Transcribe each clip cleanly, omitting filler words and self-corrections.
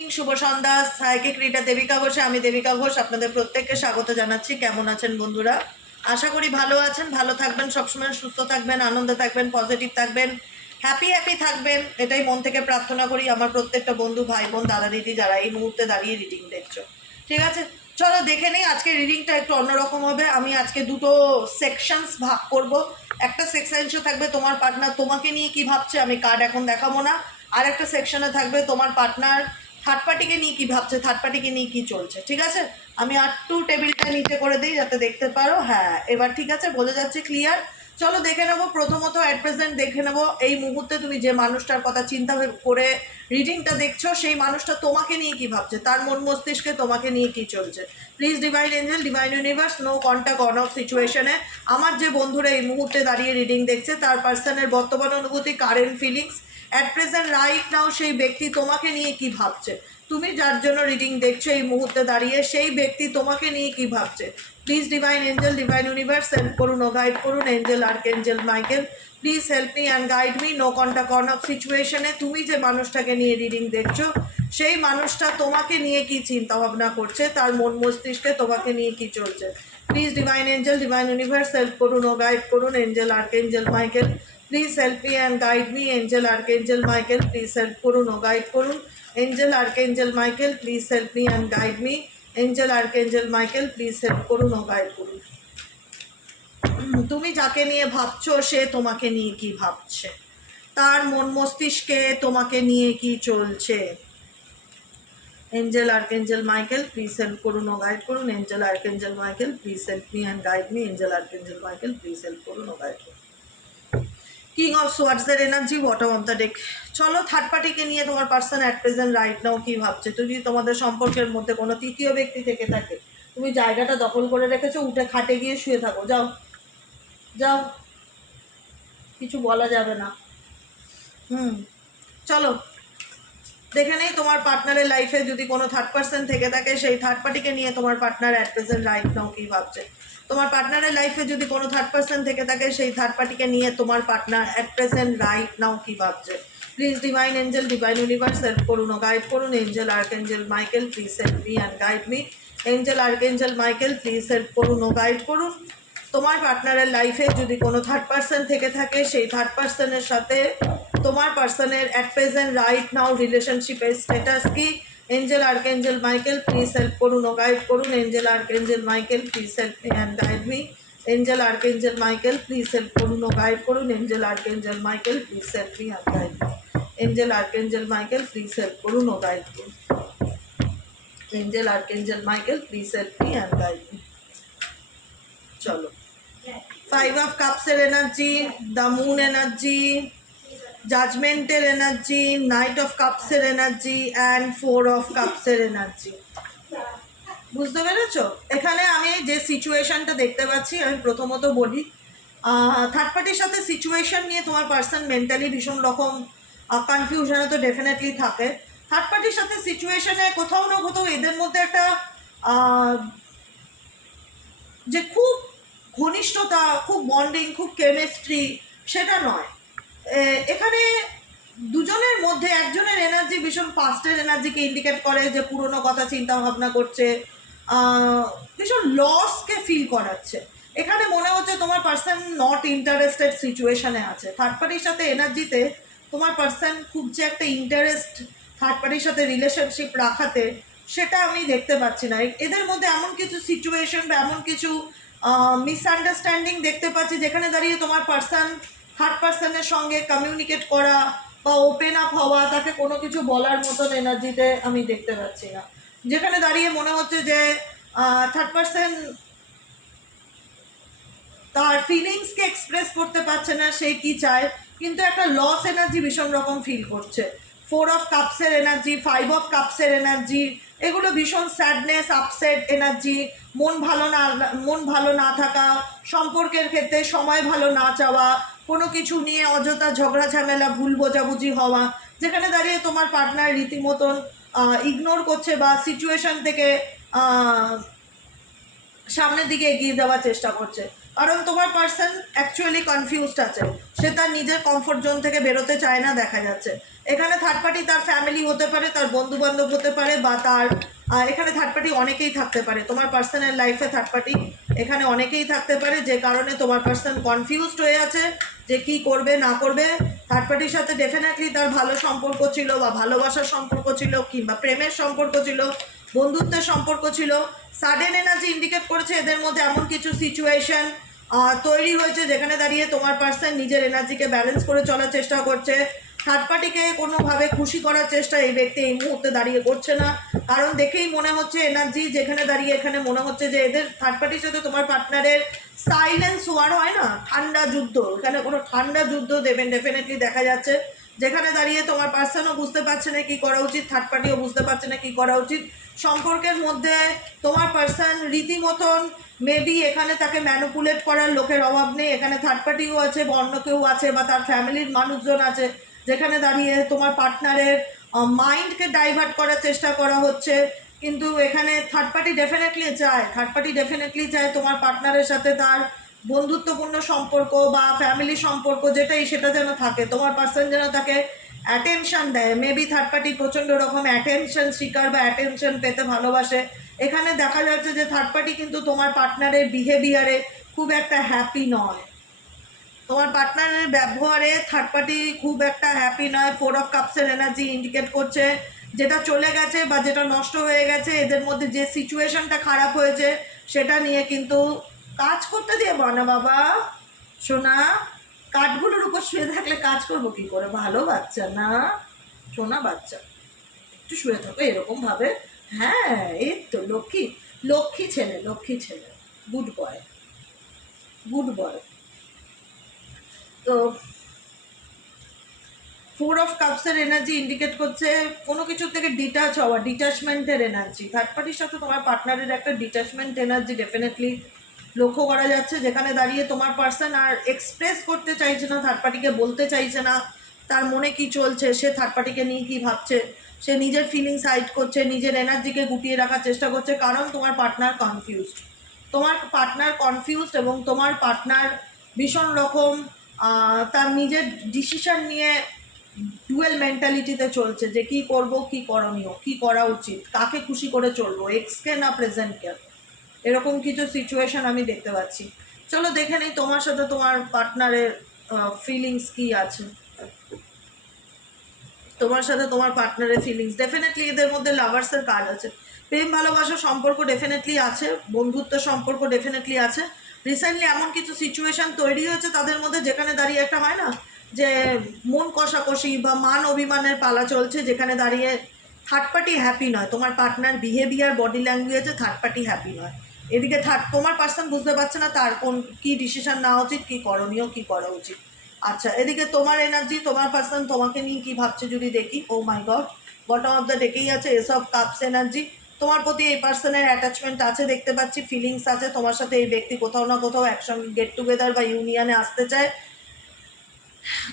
শুভ সন্ধ্যা। Psychic reader Devika ঘোষে আমি দেবিকা ঘোষ আপনাদের প্রত্যেককে স্বাগত জানাচ্ছি। কেমন আছেন বন্ধুরা? আশা করি ভালো আছেন, ভালো থাকবেন, সবসময় সুস্থ থাকবেন, আনন্দে থাকবেন, পজিটিভ থাকবেন, হ্যাপি থাকবেন, এটাই মন থেকে প্রার্থনা করি আমার প্রত্যেকটা বন্ধু, ভাই বোন, দাদা দিদি যারা এই মুহূর্তে দাঁড়িয়ে রিডিং দেখছো। ঠিক আছে, চলো দেখে নেই। আজকে রিডিংটা একটু অন্যরকম হবে। আমি আজকে দুটো সেকশনস ভাগ করব। একটা সেকশনে থাকবে তোমার পার্টনার তোমাকে নিয়ে কি ভাবছে, আমি কার্ড এখন দেখাবো না। আর একটা সেকশনে থাকবে তোমার পার্টনার থার্ড পার্টিকে নিয়ে কী ভাবছে, থার্ড পার্টিকে নিয়ে কী চলছে। ঠিক আছে, আমি একটু টেবিলটা নিচে করে দিই যাতে দেখতে পারো। হ্যাঁ, এবার ঠিক আছে, বোঝা যাচ্ছে, ক্লিয়ার। চলো দেখে নেবো। প্রথমত অ্যাট প্রেজেন্ট দেখে নেবো এই মুহূর্তে তুমি যে মানুষটার কথা চিন্তা করে রিডিংটা দেখছো, সেই মানুষটা তোমাকে নিয়ে কী ভাবছে, তার মন মস্তিষ্কে তোমাকে নিয়ে কী চলছে। Please divine angel, divine universe, no contact on off সিচুয়েশনে আমার যে বন্ধুরা এই মুহূর্তে দাঁড়িয়ে রিডিং দেখছে তার পার্সনের বর্তমান অনুভূতি, current feelings at present right নাও, সেই ব্যক্তি তোমাকে নিয়ে কি ভাবছে। তুমি যার জন্য রিডিং দেখছো এই মুহূর্তে দাঁড়িয়ে, সেই ব্যক্তি তোমাকে নিয়ে কি ভাবছে। Please divine angel, divine universe help করুন ও গাইড করুন। Angel, archangel Michael, please help me and guide me. No contact on off সিচুয়েশনে তুমি যে মানুষটাকে নিয়ে রিডিং দেখছো, সেই মানুষটা তোমাকে নিয়ে কি চিন্তা ভাবনা করছে, তার মন মস্তিষ্কে তোমাকে নিয়ে কি চলছে। Please divine angel, divine universe help করুন ও গাইড করুন। Angel, archangel Michael, please help me and guide me. Angel, archangel Michael, please help করুন ও গাইড করুন। Angel, archangel Michael, please help me and guide me. Angel, archangel Michael, please help করুন ও guide করুন। তুমি যাকে নিয়ে ভাবছো সে তোমাকে নিয়ে কি ভাবছে, তার মন মস্তিষ্কে তোমাকে নিয়ে কি চলছে। Angel, archangel Michael, please help করুন ও গাইড করুন। Angel, archangel Michael, please help me and guide me. Angel, archangel Michael, please help করুন ও গাইড করুন। কিং অফ সোয়ার্ডসের energy, bottom of the deck. চলো, থার্ড পার্টিকে নিয়ে তোমার person at present right now কী ভাবছে। যদি তোমাদের সম্পর্কের মধ্যে কোনো তৃতীয় ব্যক্তি থেকে থাকে, তুমি জায়গাটা দখল করে রেখেছো, উঠে খাটে গিয়ে শুয়ে থাকো, যাও যাও, কিছু বলা যাবে না। চলো দেখে নেই তোমার পার্টনারের লাইফে যদি কোনো থার্ড পার্সন থেকে থাকে, সেই থার্ড পার্টিকে নিয়ে তোমার partner at present right now কী ভাবছে। তোমার পার্টনারের লাইফে যদি কোনো থার্ড পার্সন থেকে থাকে, সেই থার্ড পার্টিকে নিয়ে তোমার partner at present right now কী ভাবছে। Please divine angel, divine universe help করুন ও গাইড করুন। Angel, archangel Michael, please help me and guide me. Angel, archangel Michael, please help করুন ও গাইড করুন। তোমার পার্টনারের লাইফে যদি কোনো থার্ড পার্সন থেকে থাকে, সেই থার্ড পার্সনের সাথে তোমার পার্সনের অ্যাট প্রেজেন্ট রাইট নাও রিলেশনশিপের স্ট্যাটাস কি। Angel, archangel Michael, please help করুন ও গাইড করুন। Angel, archangel Michael, please help me and guide me. Angel, archangel Michael, please help করুন ও গাইড করুন। Angel, archangel Michael, please help me and guide me. Angel, archangel Michael, please help করুন ও guide করুন। Angel, archangel Michael, please help me and guide me. চলো, 5 of কাপসের energy, the moon energy, জাজমেন্টের energy, knight of কাপসের energy and 4 of কাপসের energy. বুঝতে পেরেছ? এখানে আমি যে সিচুয়েশনটা দেখতে পাচ্ছি, আমি প্রথমত বলি, থার্ড পার্টির সাথে সিচুয়েশন নিয়ে তোমার পার্সন মেন্টালি ভীষণ রকম কনফিউশনে তো ডেফিনেটলি থাকে। থার্ড পার্টির সাথে সিচুয়েশনে কোথাও না কোথাও এদের মধ্যে একটা যে খুব ঘনিষ্ঠতা, খুব বন্ডিং, খুব কেমিস্ট্রি, সেটা নয়। এখানে দুজনের মধ্যে একজনের এনার্জি ভীষণ পাস্টের এনার্জিকে ইন্ডিকেট করে, যে পুরনো কথা চিন্তা ভাবনা করছে, ভীষণ লসকে ফিল করাচ্ছে। এখানে মনে হচ্ছে তোমার পার্সন নট ইন্টারেস্টেড সিচুয়েশনে আছে। থার্ড পার্টির সাথে এনার্জিতে তোমার পার্সন খুব যে একটা ইন্টারেস্ট থার্ড পার্টির সাথে রিলেশনশিপ রাখাতে, সেটা আমি দেখতে পাচ্ছি না। এদের মধ্যে এমন কিছু সিচুয়েশন বা এমন কিছু মিসআন্ডারস্ট্যান্ডিং দেখতে পাচ্ছি, যেখানে দাঁড়িয়ে তোমার পার্সন থার্ড পার্সনের সঙ্গে কমিউনিকেট করা বা ওপেন আপ হওয়া, তাকে কোনো কিছু বলার মতন এনার্জিতে আমি দেখতে পাচ্ছি না। যেখানে দাঁড়িয়ে মনে হচ্ছে যে থার্ড পার্সন তার ফিলিংসকে এক্সপ্রেস করতে পারছে না, সে কি চায়, কিন্তু একটা লস এনার্জি ভীষণ রকম ফিল করছে। 4 অফ কাপসের এনার্জি, 5 অফ কাপসের এনার্জি, এগুলো ভীষণ স্যাডনেস, আপসেট এনার্জি, মন ভালো না থাকা, সম্পর্কের ক্ষেত্রে সময় ভালো না চাওয়া, কোনো কিছু নিয়ে অযথা ঝগড়া ঝামেলা, ভুল বোঝাবুঝি হওয়া, যেখানে দাঁড়িয়ে তোমার পার্টনার রীতিমতন ইগনোর করছে বা সিচুয়েশন থেকে সামনের দিকে এগিয়ে যাওয়ার চেষ্টা করছে। কারণ তোমার পার্সন অ্যাকচুয়ালি কনফিউজড আছে, সে তার নিজের কমফোর্ট জোন থেকে বেরোতে চায় না দেখা যাচ্ছে। এখানে থার্ড পার্টি তার ফ্যামিলি হতে পারে, তার বন্ধু বান্ধব হতে পারে, বা তার এখানে থার্ড পার্টি অনেকেই থাকতে পারে। তোমার পার্সনের লাইফে থার্ড পার্টি এখানে অনেকেই থাকতে পারে, যে কারণে তোমার পার্সন কনফিউজড হয়ে আছে যে কি করবে না করবে। থার্ড পার্টির সাথে ডেফিনেটলি তার ভালো সম্পর্ক ছিল, বা ভালোবাসার সম্পর্ক ছিল, কিংবা প্রেমের সম্পর্ক ছিল, বন্ধুত্বের সম্পর্ক ছিল। সাডেন এনার্জি ইন্ডিকেট করেছে এদের মধ্যে এমন কিছু সিচুয়েশন তৈরি হয়েছে যেখানে দাঁড়িয়ে তোমার পার্সন নিজের এনার্জিকে ব্যালেন্স করে চলার চেষ্টা করছে। থার্ড পার্টিকে কোনোভাবে খুশি করার চেষ্টা এই ব্যক্তি এই মুহূর্তে দাঁড়িয়ে করছে না, কারণ দেখেই মনে হচ্ছে এনার্জি যেখানে দাঁড়িয়ে এখানে মনে হচ্ছে যে এদের থার্ড পার্টির সাথে তোমার পার্টনারের সাইলেন্স ওয়ার হয় না, ঠান্ডা যুদ্ধ, এখানে কোনো ঠান্ডা যুদ্ধ দেবেন ডেফিনেটলি দেখা যাচ্ছে, যেখানে দাঁড়িয়ে তোমার পার্সনও বুঝতে পারছে না কি করা উচিত, থার্ড পার্টিও বুঝতে পারছে না কি করা উচিত। সম্পর্কের মধ্যে তোমার পার্সন রীতিমতন মেবি এখানে তাকে ম্যানুপুলেট করার লোকের অভাব নেই, এখানে থার্ড পার্টিও আছে বা অন্য কেউ আছে বা তার ফ্যামিলির মানুষজন আছে, যেখানে দাঁড়িয়ে তোমার পার্টনারের মাইন্ডকে ডাইভার্ট করার চেষ্টা করা হচ্ছে। কিন্তু এখানে থার্ড পার্টি ডেফিনেটলি চায় তোমার পার্টনারের সাথে তার বন্ধুত্বপূর্ণ সম্পর্ক বা ফ্যামিলি সম্পর্ক যেটাই সেটা যেন থাকে, তোমার পার্সন যেন তাকে অ্যাটেনশন দেয়। মেবি থার্ড পার্টি প্রচণ্ড রকম অ্যাটেনশন শিকার বা অ্যাটেনশন পেতে ভালোবাসে। এখানে দেখা যাচ্ছে যে থার্ড পার্টি কিন্তু তোমার পার্টনারের বিহেভিয়ারে খুব একটা হ্যাপি নয়, তোমার পার্টনারের ব্যবহারে থার্ড পার্টি খুব একটা হ্যাপি নয়। 4 অফ কাপসের এনার্জি ইন্ডিকেট করছে যেটা চলে গেছে বা যেটা নষ্ট হয়ে গেছে, এদের মধ্যে যে সিচুয়েশনটা খারাপ হয়েছে সেটা নিয়ে কিন্তু কাজ করতে দিয়ে না বাবা সোনা, কাঠগুলোর উপর শুয়ে থাকলে কাজ করবো কি করে, ভালো বাচ্চা না সোনা বাচ্চা, একটু শুয়ে থাকো এরকম ভাবে। হ্যাঁ এই তো লক্ষ্মী ছেলে গুড বয়। তো 4 অফ কাপসের এনার্জি ইন্ডিকেট করছে কোনো কিছুর থেকে ডিটাচ হওয়া, ডিটাচমেন্টের এনার্জি। থার্ড পার্টির সাথে তোমার পার্টনারের একটা ডিটাচমেন্ট এনার্জি ডেফিনেটলি লক্ষ্য করা যাচ্ছে, যেখানে দাঁড়িয়ে তোমার পার্সন আর এক্সপ্রেস করতে চাইছে না, থার্ড পার্টিকে বলতে চাইছে না তার মনে কি চলছে, সে থার্ড পার্টিকে নিয়ে কী ভাবছে, সে নিজের ফিলিংস হাইড করছে, নিজের এনার্জিকে গুটিয়ে রাখার চেষ্টা করছে, কারণ তোমার পার্টনার কনফিউজড এবং তোমার পার্টনার ভীষণ রকম তার নিজের ডিসিশন নিয়ে ডুয়েল মেন্টালিটিতে চলছে যে কি করব, কি করণীয়, কি করা উচিত, কাকে খুশি করে চলবো, এক্সকে না প্রেজেন্টকে, এরকম কিছু সিচুয়েশন আমি দেখতে পাচ্ছি। চলো দেখে নেই তোমার সাথে তোমার পার্টনারের ফিলিংস কি আছে। তোমার সাথে তোমার পার্টনারের ফিলিংস ডেফিনেটলি এদের মধ্যে লাভার্সের কার্ড আছে, প্রেম ভালোবাসার সম্পর্ক ডেফিনেটলি আছে, বন্ধুত্ব সম্পর্ক ডেফিনেটলি আছে। রিসেন্টলি এমন কিছু সিচুয়েশন তৈরি হয়েছে তাদের মধ্যে যেখানে দাঁড়িয়ে একটা হয় না যে মন কষাকষি বা মান অভিমানের পালা চলছে, যেখানে দাঁড়িয়ে থার্ড পার্টি হ্যাপি নয়, তোমার পার্টনার বিহেভিয়ার বডি ল্যাঙ্গুয়েজে থার্ড পার্টি হ্যাপি নয়। এদিকে তোমার পার্সন বুঝতে পারছে না তার কি ডিসিশন নেওয়া উচিত, কি করণীয়, কি করা উচিত। আচ্ছা এদিকে তোমার এনার্জি, তোমার পার্সন তোমাকে নিয়ে কি ভাবছে যদি দেখি। ও মাই গড, বটম অফ দ্য ডেকেই আছে এস অফ কাপস এনার্জি। তোমার প্রতি এই পার্সনের অ্যাটাচমেন্ট আছে দেখতে পাচ্ছি, ফিলিংস আছে, তোমার সাথে এই ব্যক্তি কোথাও না কোথাও একসঙ্গে গেট টুগেদার বা ইউনিয়নে আসতে চায়,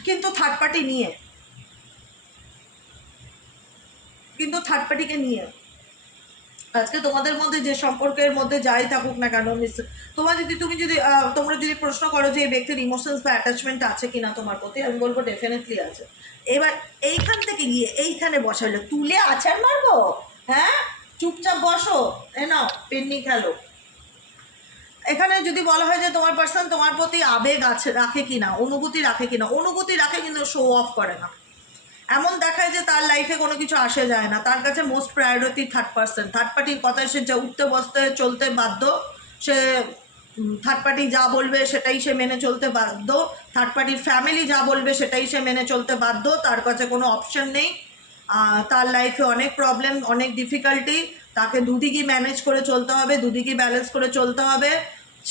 কিন্তু থার্ড পার্টিকে নিয়ে আজকে তোমাদের মধ্যে যে সম্পর্কের মধ্যে যাই থাকুক না কেন, তোমরা যদি প্রশ্ন করো যে এই ব্যক্তির ইমোশনস বা অ্যাটাচমেন্ট আছে কিনা তোমার প্রতি, আমি বলবো ডেফিনেটলি আছে। এবার এইখান থেকে গিয়ে এইখানে বসাইলো তুলে আছাড় মারবো, হ্যাঁ চুপচাপ বসো, নাও পেন্নি খেলো। এখানে যদি বলা হয় যে তোমার পার্সন তোমার প্রতি আবেগ আছে রাখে কিনা, অনুভূতি রাখে কিন্তু শো অফ করে না, এমন দেখায় যে তার লাইফে কোনো কিছু আসে যায় না, তার কাছে মোস্ট প্রায়োরিটি থার্ড পার্টির কথায় সে যা উঠতে বসতে চলতে বাধ্য, সে থার্ড পার্টি যা বলবে সেটাই সে মেনে চলতে বাধ্য, থার্ড পার্টির ফ্যামিলি যা বলবে সেটাই সে মেনে চলতে বাধ্য, তার কাছে কোনো অপশন নেই। তার লাইফে অনেক প্রবলেম, অনেক ডিফিকাল্টি, তাকে দুদিকই ম্যানেজ করে চলতে হবে, দুদিকই ব্যালেন্স করে চলতে হবে।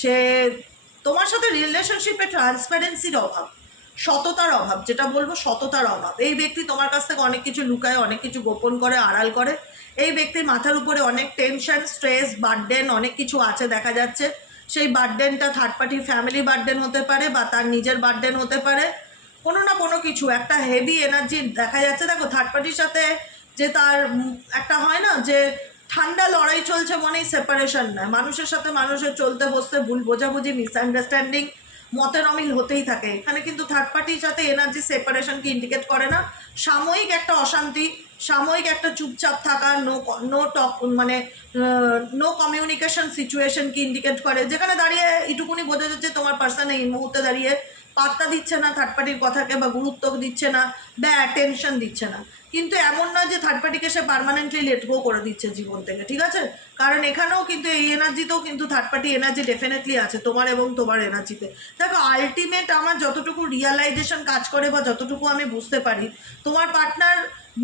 সে তোমার সাথে রিলেশনশিপে ট্রান্সপারেন্সির অভাব, সততার অভাব, যেটা বলবো সততার অভাব। এই ব্যক্তি তোমার কাছ থেকে অনেক কিছু লুকায়, অনেক কিছু গোপন করে, আড়াল করে। এই ব্যক্তির মাথার উপরে অনেক টেনশন, স্ট্রেস, বার্ডেন অনেক কিছু আছে দেখা যাচ্ছে। সেই বার্ডেনটা থার্ড পার্টির ফ্যামিলি বার্ডেন হতে পারে বা তার নিজের বার্ডেন হতে পারে, কোনো না কোনো কিছু একটা হেভি এনার্জি দেখা যাচ্ছে। দেখো থার্ড পার্টির সাথে যে তার একটা হয় না যে ঠান্ডা লড়াই চলছে মনেই সেপারেশন নয়, মানুষের সাথে মানুষের চলতে বসতে ভুল বোঝাবুঝি, মিসআন্ডারস্ট্যান্ডিং, মতের অমিল হতেই থাকে। এখানে কিন্তু থার্ড পার্টির সাথে এনার্জি সেপারেশনকে ইন্ডিকেট করে না, সাময়িক একটা অশান্তি, সাময়িক একটা চুপচাপ থাকা, নো টক মানে নো কমিউনিকেশন সিচুয়েশনকে ইন্ডিকেট করে, যেখানে দাঁড়িয়ে এটুকুনি বোঝা যাচ্ছে তোমার পার্সন এই মুহূর্তে দাঁড়িয়ে পাত্তা দিচ্ছে না থার্ড পার্টির কথাকে, বা গুরুত্ব দিচ্ছে না, বা অ্যাটেনশন দিচ্ছে না। কিন্তু এমন নয় যে থার্ড পার্টিকে সে পার্মানেন্টলি লেট গো করে দিচ্ছে জীবন থেকে, ঠিক আছে? কারণ এখানেও কিন্তু এই এনার্জিতেও কিন্তু থার্ড পার্টি এনার্জি ডেফিনেটলি আছে তোমার এবং তোমার এনার্জিতে। দেখো আলটিমেট আমার যতটুকু রিয়ালাইজেশন কাজ করে বা যতটুকু আমি বুঝতে পারি, তোমার পার্টনার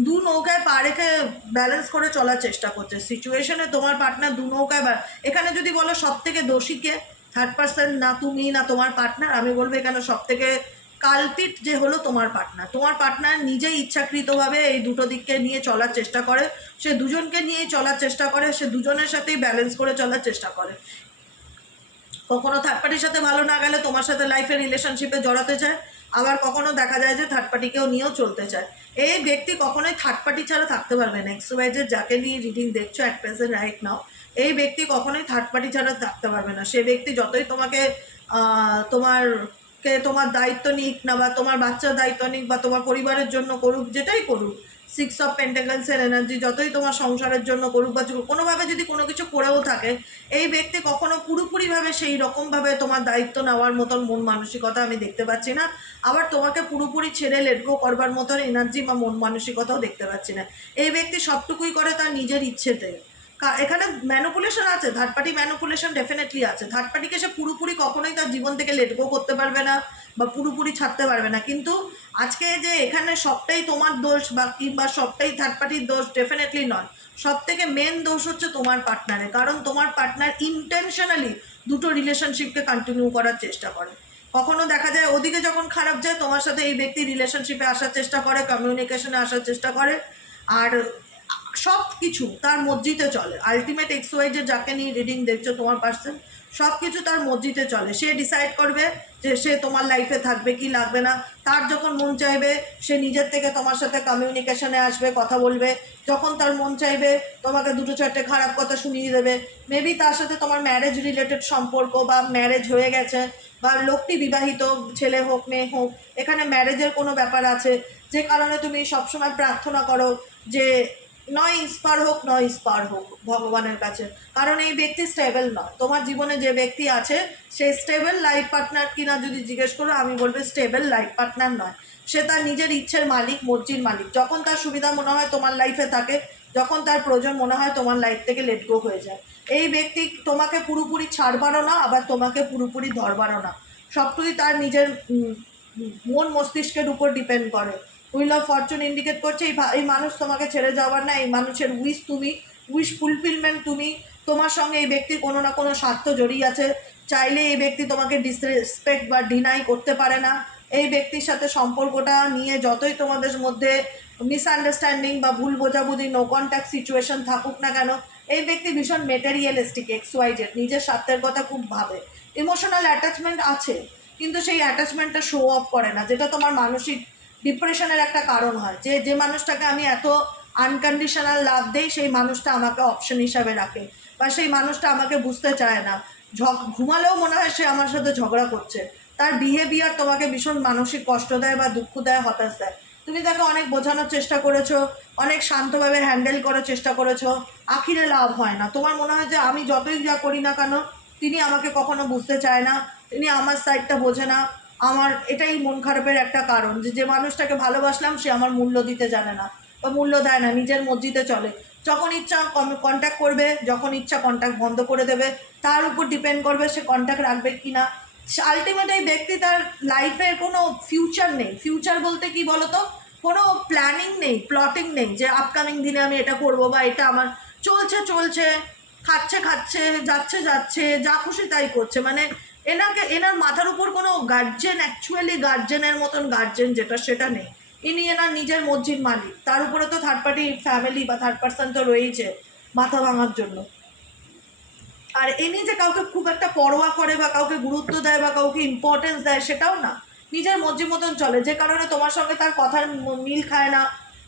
দু নৌকায় পা রেখে ব্যালেন্স করে চলার চেষ্টা করছে সিচুয়েশনে। তোমার পার্টনার দু নৌকায়, এখানে যদি বলো সব থেকে দোষীকে, থার্ড পার্সন না তুমি না তোমার পার্টনার, আমি বলবো এখানে সব থেকে কালপিট যে হলো তোমার পার্টনার। তোমার পার্টনার নিজেই ইচ্ছাকৃতভাবে এই দুটো দিককে নিয়ে চলার চেষ্টা করে, সে দুজনকে নিয়েই চলার চেষ্টা করে, সে দুজনের সাথেই ব্যালেন্স করে চলার চেষ্টা করে। কখনো থার্ড পার্টির সাথে ভালো না গেলে তোমার সাথে লাইফে রিলেশনশিপে জড়াতে চায়, আবার কখনো দেখা যায় যে থার্ড পার্টিকেও নিয়েও চলতে চায়। এই ব্যক্তি কখনোই থার্ড পার্টি ছাড়া থাকতে পারবে না। এক্সওয়াইজের যাকে নিয়ে রিডিং দেখছো অ্যাট প্রেজেন্ট রাইট নাও, এই ব্যক্তি কখনোই থার্ড পার্টি ছাড়া থাকতে পারবে না। সে ব্যক্তি যতই তোমাকে তোমার দায়িত্ব নিক না, বা তোমার বাচ্চার দায়িত্ব নিক, বা তোমার পরিবারের জন্য করুক, যেটাই করুক, 6 অফ পেন্টাকলসের এনার্জি যতই তোমার সংসারের জন্য করুক, বা কোনোভাবে যদি কোনো কিছু করেও থাকে, এই ব্যক্তি কখনো পুরোপুরিভাবে সেই রকমভাবে তোমার দায়িত্ব নেওয়ার মতন মন মানসিকতা আমি দেখতে পাচ্ছি না। আবার তোমাকে পুরোপুরি ছেড়ে লেটগো করবার মতন এনার্জি বা মন মানসিকতাও দেখতে পাচ্ছি না। এই ব্যক্তি সবটুকুই করে তার নিজের ইচ্ছেতে। এখানে ম্যানুপুলেশন আছে, থার্ড পার্টি ম্যানুপুলেশন ডেফিনেটলি আছে। থার্ড পার্টিকে সে পুরোপুরি কখনোই তার জীবন থেকে লেটগো করতে পারবে না বা পুরোপুরি ছাড়তে পারবে না। কিন্তু আজকে যে এখানে সবটাই তোমার দোষ বা কিংবা সবটাই থার্ড পার্টির দোষ, ডেফিনেটলি নয়। সব থেকে মেন দোষ হচ্ছে তোমার পার্টনারে, কারণ তোমার পার্টনার ইন্টেনশনালি দুটো রিলেশনশিপকে কন্টিনিউ করার চেষ্টা করে। কখনো দেখা যায় ওদিকে যখন খারাপ যায়, তোমার সাথে এই ব্যক্তি রিলেশনশিপে আসার চেষ্টা করে, কমিউনিকেশনে আসার চেষ্টা করে, আর সব কিছু তার মর্জিতে চলে। আলটিমেট এক্সওয়াইজের যাকে নিয়ে রিডিং দেখছো তোমার পার্সন, সব কিছু তার মর্জিতে চলে। সে ডিসাইড করবে যে সে তোমার লাইফে থাকবে কি লাগবে না। তার যখন মন চাইবে সে নিজের থেকে তোমার সাথে কমিউনিকেশনে আসবে, কথা বলবে। যখন তার মন চাইবে তোমাকে দুটো চারটে খারাপ কথা শুনিয়ে দেবে। মেবি তার সাথে তোমার ম্যারেজ রিলেটেড সম্পর্ক, বা ম্যারেজ হয়ে গেছে, বা লোকটি বিবাহিত, ছেলে হোক মেয়ে হোক, এখানে ম্যারেজের কোনো ব্যাপার আছে, যে কারণে তুমি সবসময় প্রার্থনা করো যে নয় ইন্সপায়ার হোক, নয় ইন্সপায়ার হোক ভগবানের কাছে। কারণ এই ব্যক্তি স্টেবল নয়। তোমার জীবনে যে ব্যক্তি আছে সে স্টেবল লাইফ পার্টনার কিনা যদি জিজ্ঞেস করো, আমি বলবো স্টেবল লাইফ পার্টনার নয়। সে তার নিজের ইচ্ছের মালিক, মর্জির মালিক। যখন তার সুবিধা মনে হয় তোমার লাইফে থাকে, যখন তার প্রয়োজন মনে হয় তোমার লাইফ থেকে লেট গো হয়ে যায়। এই ব্যক্তি তোমাকে পুরোপুরি ছাড়বারও না, আবার তোমাকে পুরোপুরি ধরবারও না। সবটুকুই তার নিজের মন মস্তিষ্কের উপর ডিপেন্ড করে। হুইল অফ ফরচুন ইন্ডিকেট করছে এই মানুষ তোমাকে ছেড়ে যাওয়ার না, এই মানুষের উইশ তুমি, উইশ ফুলফিলমেন্ট তুমি। তোমার সঙ্গে এই ব্যক্তির কোনো না কোনো স্বার্থ জড়িয়ে আছে। চাইলে এই ব্যক্তি তোমাকে ডিসরেসপেক্ট বা ডিনাই করতে পারে না। এই ব্যক্তির সাথে সম্পর্কটা নিয়ে যতই তোমাদের মধ্যে মিসআন্ডারস্ট্যান্ডিং বা ভুল বোঝাবুঝি, নো কন্ট্যাক্ট সিচুয়েশন থাকুক না কেন, এই ব্যক্তি ভীষণ মেটেরিয়ালিস্টিক, এক্সওয়াইজেড, নিজের স্বার্থের কথা খুব ভাবে। ইমোশনাল অ্যাটাচমেন্ট আছে, কিন্তু সেই অ্যাটাচমেন্টটা শো অফ করে না, যেটা তোমার মানসিক ডিপ্রেশনের একটা কারণ হয়। যে মানুষটাকে আমি এত আনকন্ডিশনাল লাভ দেই, সেই মানুষটা আমাকে অপশন হিসাবে রাখে, বা সেই মানুষটা আমাকে বুঝতে চায় না। ঘুমালেও মনে হয় সে আমার সাথে ঝগড়া করছে। তার বিহেভিয়ার তোমাকে ভীষণ মানসিক কষ্ট দেয় বা দুঃখ দেয়, হতাশ দেয়। তুমি তাকে অনেক বোঝানোর চেষ্টা করেছো, অনেক শান্তভাবে হ্যান্ডেল করার চেষ্টা করেছো, আখিরে লাভ হয় না। তোমার মনে হয় যে আমি যতই যা করি না কেন তিনি আমাকে কখনো বুঝতে চায় না, তিনি আমার সাইডটা বোঝে না। আমার এটাই মন খারাপের একটা কারণ, যে মানুষটাকে ভালোবাসলাম সে আমার মূল্য দিতে জানে না বা মূল্য দেয় না, নিজের মর্জিতে চলে। যখন ইচ্ছা কন্ট্যাক্ট করবে, যখন ইচ্ছা কন্ট্যাক্ট বন্ধ করে দেবে। তার উপর ডিপেন্ড করবে সে কন্ট্যাক্ট রাখবে কি না। আলটিমেট এই ব্যক্তি তার লাইফের কোনো ফিউচার নেই। ফিউচার বলতে কি বলতো, কোনো প্ল্যানিং নেই, প্লটিং নেই, যে আপকামিং দিনে আমি এটা করব বা এটা আমার চলছে চলছে, খাচ্ছে খাচ্ছে, যাচ্ছে যাচ্ছে, যা খুশি তাই করছে। মানে এনার মাথার উপর কোনো গার্জেন, অ্যাকচুয়ালি গার্জেনের মতন গার্জেন যেটা, সেটা নেই। ইনি এনার নিজের মর্জির মালিক। তার উপরে তো থার্ড পার্টি ফ্যামিলি বা থার্ড পার্সন তো রয়েইছে মাথা ভাঙার জন্য। আর ইনি যে কাউকে খুব একটা পরোয়া করে বা কাউকে গুরুত্ব দেয় বা কাউকে ইম্পর্টেন্স দেয়, সেটাও না। নিজের মর্জি মতন চলে, যে কারণে তোমার সঙ্গে তার কথার মিল খায় না।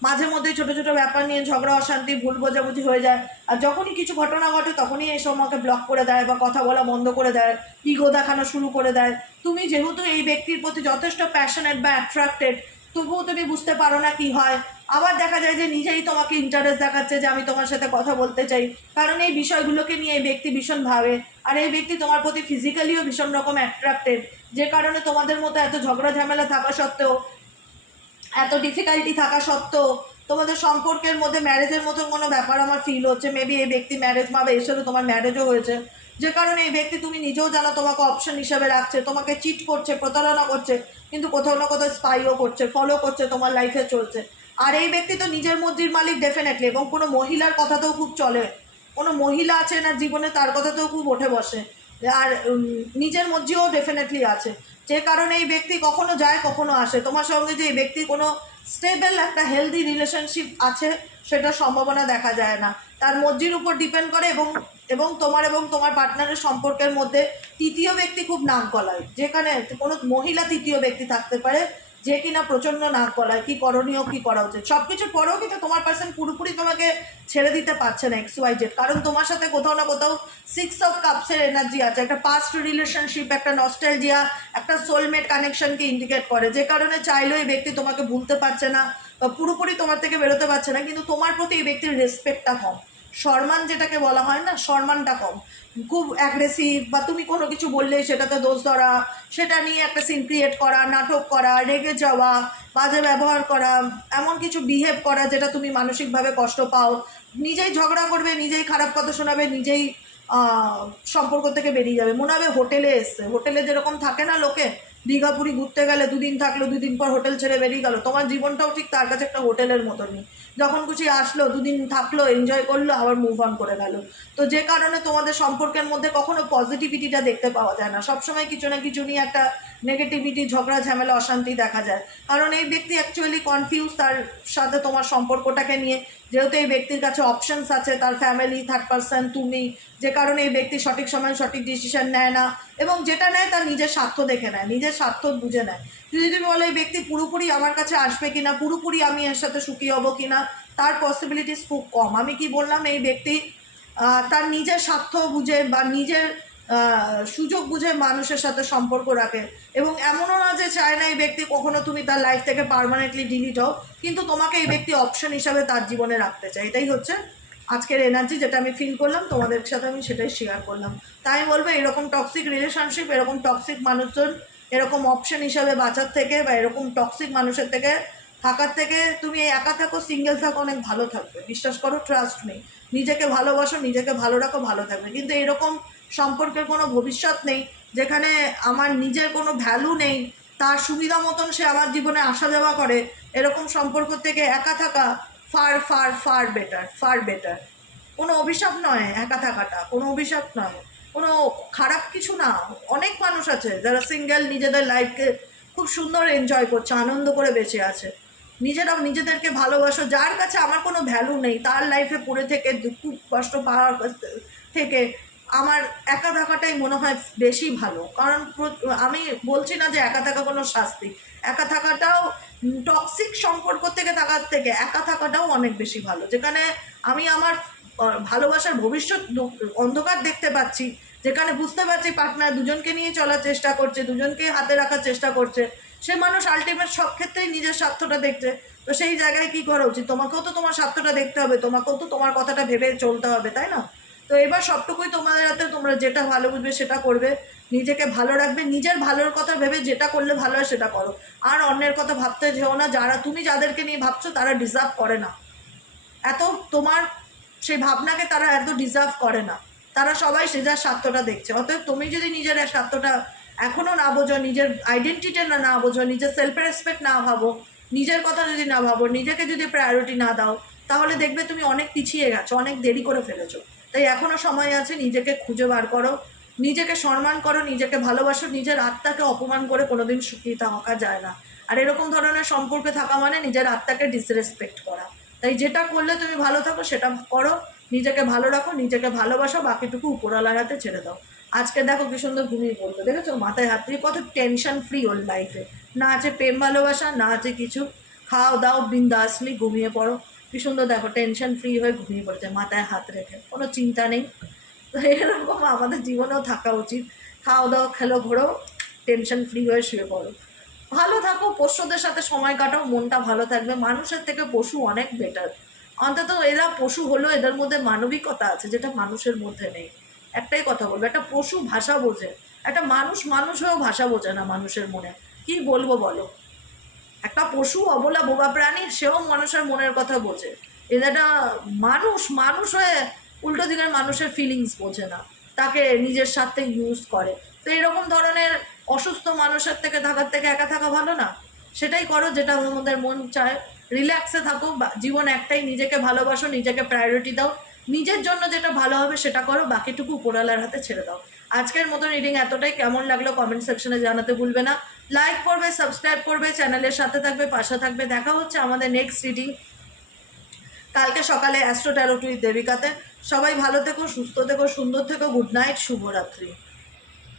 মাঝে মধ্যে ছোট ছোট ব্যাপার নিয়ে ঝগড়া অশান্তি ভুল বোঝাবুঝি হয়ে যায়, আর যখনই কিছু ঘটনা ঘটে তখনই এসব আমাকে ব্লক করে দেয় বা কথা বলা বন্ধ করে দেয়, ইগো দেখানো শুরু করে দেয়। তুমি যেহেতু এই ব্যক্তির প্রতি যথেষ্ট প্যাশনেট বা অ্যাট্রাক্টেড, তবুও তুমি বুঝতে পারো না কি হয়। আবার দেখা যায় যে নিজেই তোমাকে ইন্টারেস্ট দেখাচ্ছে যে আমি তোমার সাথে কথা বলতে চাই, কারণ এই বিষয়গুলোকে নিয়ে এই ব্যক্তি ভীষণ ভাবে। আর এই ব্যক্তি তোমার প্রতি ফিজিক্যালিও ভীষণ রকম অ্যাট্রাক্টেড, যে কারণে তোমাদের মতো এত ঝগড়া ঝামেলা থাকা সত্ত্বেও, এত ডিফিকাল্টি থাকা সত্ত্বেও তোমাদের সম্পর্কের মধ্যে ম্যারেজের মতন কোনো ব্যাপার আমার ফিল হচ্ছে। মেবি এই ব্যক্তি ম্যারেজ ভাবে, এর সাথে তোমার ম্যারেজও হয়েছে, যে কারণে এই ব্যক্তি তুমি নিজেও জানো তোমাকে অপশন হিসেবে রাখছে, তোমাকে চিট করছে, প্রতারণা করছে, কিন্তু কোথাও না কোথাও স্পাইও করছে, ফলো করছে, তোমার লাইফে চলছে। আর এই ব্যক্তি তো নিজের মর্জির মালিক ডেফিনেটলি, এবং কোনো মহিলার কথাতেও খুব চলে। কোনো মহিলা আছে না জীবনে, তার কথাতেও খুব ওঠে বসে। আর নিজের মর্জিও ডেফিনেটলি আছে, যে কারণে এই ব্যক্তি কখনো যায় কখনো আসে। তোমার সঙ্গে যে এই ব্যক্তি কোনো স্টেবল একটা হেলদি রিলেশনশিপ আছে সেটার সম্ভাবনা দেখা যায় না। তার মর্জির উপর ডিপেন্ড করে, এবং তোমার পার্টনারের সম্পর্কের মধ্যে তৃতীয় ব্যক্তি খুব নাক গলায়। যেখানে কোনো মহিলা তৃতীয় ব্যক্তি থাকতে পারে যে কিনা প্রচণ্ড নাক গলায়, কী করণীয়, কী করা উচিত সব কিছুর পরেও কিন্তু তোমার পার্সন পুরোপুরি তোমাকে ছেড়ে দিতে পারছে না XYZ, কারণ তোমার সাথে কোথাও না কোথাও 6 of Cups-এর এনার্জি আছে। একটা পাস্ট রিলেশনশিপ, একটা নস্টালজিয়া, একটা সোলমেট কানেকশনকে ইন্ডিকেট করে, যে কারণে চাইলেও এই ব্যক্তি তোমাকে ভুলতে পারছে না বা পুরোপুরি তোমার থেকে বেরোতে পারছে না। কিন্তু তোমার প্রতি এই ব্যক্তির রেসপেক্টটা কম, সম্মান যেটাকে বলা হয় না, সম্মানটা কম, খুব অ্যাগ্রেসিভ, বা তুমি কোনো কিছু বললেই সেটাতে দোষ ধরা, সেটা নিয়ে একটা সিন ক্রিয়েট করা, নাটক করা, রেগে যাওয়া, বাজে ব্যবহার করা, এমন কিছু বিহেভ করা যেটা তুমি মানসিকভাবে কষ্ট পাও, নিজেই ঝগড়া করবে, নিজেই খারাপ কথা শোনাবে, নিজেই সম্পর্ক থেকে বেরিয়ে যাবে, মনে হবে হোটেলে এসছে। হোটেলে যেরকম থাকে না লোকে, দীঘাপুরি ঘুরতে গেলে 2 দিন থাকলো, 2 দিন পর হোটেল ছেড়ে বেরিয়ে গেল, তোমার জীবনটাও ঠিক তার কাছে একটা হোটেলের মতনই। যখন খুশি আসলো, 2 দিন থাকলো, এনজয় করলো, আবার মুভ অন করে গেল। তো যে কারণে তোমাদের সম্পর্কের মধ্যে কখনো পজিটিভিটিটা দেখতে পাওয়া যায় না, সবসময় কিছু না কিছু নিয়ে একটা নেগেটিভিটি, ঝগড়া ঝামেলা, অশান্তি দেখা যায়। কারণ এই ব্যক্তি অ্যাকচুয়ালি কনফিউজ তার সাথে তোমার সম্পর্কটাকে নিয়ে, যেহেতু এই ব্যক্তির কাছে অপশনস আছে, তার ফ্যামিলি, থার্ড পার্সন, তুমি, যে কারণে এই ব্যক্তি সঠিক সময় সঠিক ডিসিশন নেয় না, এবং যেটা নেয় তার নিজের স্বার্থ দেখে নেয়, নিজের স্বার্থ বুঝে নেয়। যদি তুমি বলো এই ব্যক্তি পুরোপুরি আমার কাছে আসবে কিনা, পুরোপুরি আমি এর সাথে সুখী হব কিনা, তার পসিবিলিটিস খুব কম। আমি কি বললাম, এই ব্যক্তি তার নিজের স্বার্থ বুঝে বা নিজের সুযোগ বুঝে মানুষের সাথে সম্পর্ক রাখে, এবং এমনও না যে চায় না এই ব্যক্তি কখনো তুমি তার লাইফ থেকে পার্মানেন্টলি ডিলিট হও, কিন্তু তোমাকে এই ব্যক্তি অপশন হিসাবে তার জীবনে রাখতে চায়। এটাই হচ্ছে আজকের এনার্জি, যেটা আমি ফিল করলাম তোমাদের সাথে, আমি সেটাই শেয়ার করলাম। তাই আমি বলবো, এরকম টক্সিক রিলেশনশিপ, এরকম টক্সিক মানুষজন, এরকম অপশন হিসাবে বাঁচার থেকে বা এরকম টক্সিক মানুষের থেকে থাকার থেকে তুমি একা থাকো, সিঙ্গেল থাকো, অনেক ভালো থাকবে। বিশ্বাস করো, ট্রাস্ট নেই, নিজেকে ভালোবাসো, নিজেকে ভালো রাখো, ভালো থাকবে। কিন্তু এরকম সম্পর্কের কোনো ভবিষ্যৎ নেই, যেখানে আমার নিজের কোনো ভ্যালু নেই, তার সুবিধা মতন সে আমার জীবনে আসা যাওয়া করে, এরকম সম্পর্ক থেকে একা থাকা far far far better, far better. কোনো অভিশাপ নয় একা থাকাটা, কোনো অভিশাপ নয়, কোনো খারাপ কিছু না। অনেক মানুষ আছে যারা সিঙ্গেল, নিজেদের লাইফকে খুব সুন্দর এনজয় করছে, আনন্দ করে বেঁচে আছে। নিজেরাও নিজেদেরকে ভালোবাসো। যার কাছে আমার কোনো ভ্যালু নেই, তার লাইফে পড়ে থেকে দুঃখ কষ্ট পাওয়ার থেকে আমার একা থাকাটাই মনে হয় বেশি ভালো। কারণ আমি বলছি না যে একা থাকা কোনো শাস্তি, একা থাকাটাও, টক্সিক সম্পর্ক থেকে থাকার থেকে একা থাকাটাও অনেক বেশি ভালো, যেখানে আমি আমার ভালোবাসার ভবিষ্যৎ অন্ধকার দেখতে পাচ্ছি, যেখানে বুঝতে পারছি পার্টনার দুজনকে নিয়ে চলার চেষ্টা করছে, দুজনকে হাতে রাখার চেষ্টা করছে, সে মানুষ আলটিমেট সব ক্ষেত্রেই নিজের স্বার্থটা দেখছে। তো সেই জায়গায় কী করা উচিত, তোমাকেও তো তোমার স্বার্থটা দেখতে হবে, তোমাকেও তো তোমার কথাটা ভেবে চলতে হবে, তাই না? তো এবার সবটুকুই তোমাদের হাতে, তোমরা যেটা ভালো বুঝবে সেটা করবে, নিজেকে ভালো রাখবে, নিজের ভালোর কথা ভেবে যেটা করলে ভালো হয় সেটা করো। আর অন্যের কথা ভাবতে যেও না, তুমি যাদেরকে নিয়ে ভাবছো তারা ডিজার্ভ করে না এত তোমার সেই ভাবনাকে, তারা এত ডিজার্ভ করে না, তারা সবাই সে যার স্বার্থটা দেখছে। অতএব তুমি যদি নিজের স্বার্থটা এখনও না বোঝো, নিজের আইডেন্টিটি না বোঝো, নিজের সেলফ রেসপেক্ট না ভাবো, নিজের কথা যদি না ভাবো, নিজেকে যদি প্রায়োরিটি না দাও, তাহলে দেখবে তুমি অনেক পিছিয়ে গেছো, অনেক দেরি করে ফেলেছো। তাই এখনও সময় আছে, নিজেকে খুঁজে বার করো, নিজেকে সম্মান করো, নিজেকে ভালোবাসো। নিজের আত্মাকে অপমান করে কোনোদিন সুখী থাকা যায় না। আর এরকম ধরনের সম্পর্কে থাকা মানে নিজের আত্মাকে ডিসরেসপেক্ট করা। তাই যেটা করলে তুমি ভালো থাকো সেটা করো, নিজেকে ভালো রাখো, নিজেকে ভালোবাসো, বাকিটুকু উপরওয়ালার হাতে ছেড়ে দাও। আজকে দেখো কি সুন্দর ঘুমিয়ে পড়লো, দেখেছো? মাথায় হাত দিয়ে কত টেনশন ফ্রি ওর লাইফে, না আছে প্রেম ভালোবাসা, না আছে কিছু। খাও দাও বিন্দাসলি ঘুমিয়ে পড়ো। কি সুন্দর দেখো টেনশন ফ্রি হয়ে ঘুমিয়ে পড়েছে মাথায় হাত রেখে, কোনো চিন্তা নেই। তো এরকম আমাদের জীবনেও থাকা উচিত। খাও দাও খেলো ঘোরো, টেনশন ফ্রি হয়ে শুয়ে পড়ো, ভালো থাকো, পশুদের সাথে সময় কাটাও, মনটা ভালো থাকবে। মানুষের থেকে পশু অনেক বেটার। অন্তত এরা পশু হলো, এদের মধ্যে মানবিকতা আছে যেটা মানুষের মধ্যে নেই। একটাই কথা বলবো, একটা পশু ভাষা বোঝে, একটা মানুষ মানুষ হয়েও ভাষা বোঝে না মানুষের মনে। কি বলবো বলো, একটা পশু অবলা বোবা প্রাণী, সেও মানুষের মনের কথা বোঝে। এটা মানুষ মানুষ হয়ে উল্টো দিকের মানুষের ফিলিংস বোঝে না, তাকে নিজের সাথে ইউজ করে। তো এরকম ধরনের অসুস্থ মানুষের থেকে থাকার থেকে একা থাকা ভালো না? সেটাই করো যেটা আমাদের মন চায়, রিল্যাক্সে থাকো। জীবন একটাই, নিজেকে ভালোবাসো, নিজেকে প্রায়োরিটি দাও, নিজের জন্য যেটা ভালো হবে সেটা করো, বাকিটুকু উপরওয়ালার হাতে ছেড়ে দাও। আজকের মতো রিডিং এতটাই। কেমন লাগলো কমেন্ট সেকশনে জানাতে ভুলবে না। লাইক করবে, সাবস্ক্রাইব করবে, চ্যানেলের সাথে থাকবে, পাশে থাকবে। দেখা হচ্ছে আমাদের নেক্সট রিডিং কালকে সকালে অ্যাস্ট্রো ট্যারোট উইথ দেবিকাতে। সবাই ভালো থেকো, সুস্থ থেকো, সুন্দর থেকো। গুড নাইট, শুভরাত্রি।